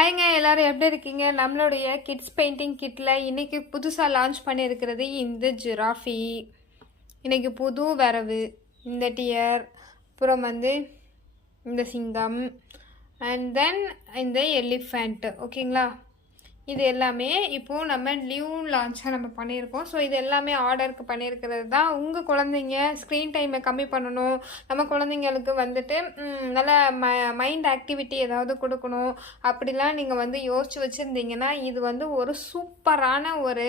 ஹாய்ங்க எல்லாரும் எப்படி இருக்கீங்க? நம்மளுடைய கிட்ஸ் பெயிண்டிங் கிட்டில் இன்றைக்கி புதுசாக லான்ச் பண்ணியிருக்கிறது இந்த ஜிராஃபி. இன்றைக்கி புது வரவு இந்த டியர், அப்புறம் இந்த சிங்கம், அண்ட் தென் இந்த எலிஃபண்ட். ஓகேங்களா? இது எல்லாமே இப்போது நம்ம நியூ லான்ச்சாக நம்ம பண்ணியிருக்கோம். ஸோ இது எல்லாமே ஆர்டருக்கு பண்ணியிருக்கிறது தான். உங்கள் குழந்தைங்க ஸ்க்ரீன் டைமை கம்மி பண்ணணும், நம்ம குழந்தைங்களுக்கு நல்ல மைண்ட் ஆக்டிவிட்டி ஏதாவது கொடுக்கணும் அப்படிலாம் நீங்கள் யோசித்து வச்சுருந்தீங்கன்னா இது ஒரு சூப்பரான ஒரு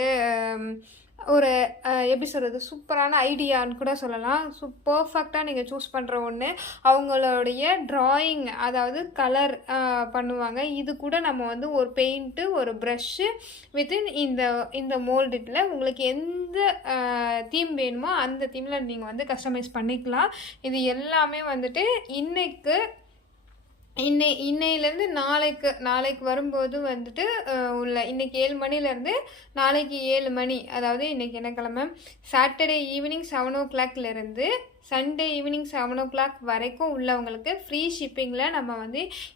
எப்படி சொல்கிறது, சூப்பரான ஐடியான்னு கூட சொல்லலாம். பர்ஃபெக்டாக நீங்கள் சூஸ் பண்ணுற ஒன்று. அவங்களுடைய ட்ராயிங், அதாவது கலர் பண்ணுவாங்க. இது கூட நம்ம ஒரு பெயிண்ட்டு, ஒரு ப்ரஷ்ஷு வித்தின் இந்த மோல்டில் உங்களுக்கு எந்த தீம் வேணுமோ அந்த தீமில் நீங்கள் கஸ்டமைஸ் பண்ணிக்கலாம். இது எல்லாமே இன்னையிலேருந்து நாளைக்கு வரும்போது உள்ள இன்றைக்கி 7 மணிலேருந்து நாளைக்கு 7 மணி, அதாவது இன்றைக்கி என்ன கிழமை, சாட்டர்டே ஈவினிங் 7 o'clockலேருந்து சண்டே ஈவினிங் 7 o'clock வரைக்கும் உள்ளவங்களுக்கு ஃப்ரீ ஷிப்பிங்கில் நம்ம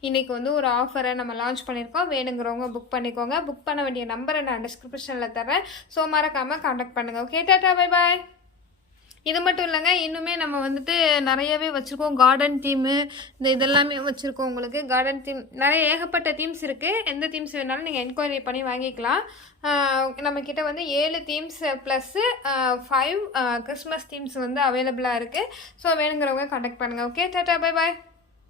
இன்றைக்கி ஒரு ஆஃபரை நம்ம லான்ச் பண்ணியிருக்கோம். வேணுங்கிறவங்க புக் பண்ணிக்கோங்க. புக் பண்ண வேண்டிய நம்பரை நான் டிஸ்கிரிப்ஷனில் தரேன். ஸோ மறக்காமல் காண்டாக்ட் பண்ணுங்கள். Okay, Tata, bye bye. இது மட்டும் இல்லைங்க, இன்னுமே நம்ம நிறையவே வச்சுருக்கோம். கார்டன் தீமு இதெல்லாமே வச்சுருக்கோம். உங்களுக்கு கார்டன் தீம் நிறைய ஏகப்பட்ட தீம்ஸ் இருக்குது. எந்த தீம்ஸ் வேணாலும் நீங்கள் என்கொயரி பண்ணி வாங்கிக்கலாம். நம்மக்கிட்ட 7 தீம்ஸ் ப்ளஸ்ஸு 5 கிறிஸ்மஸ் தீம்ஸ் அவைலபிளாக இருக்குது. ஸோ வேணுங்கிறவங்க காண்டாக்ட் பண்ணுங்கள். Okay, Tata, bye bye.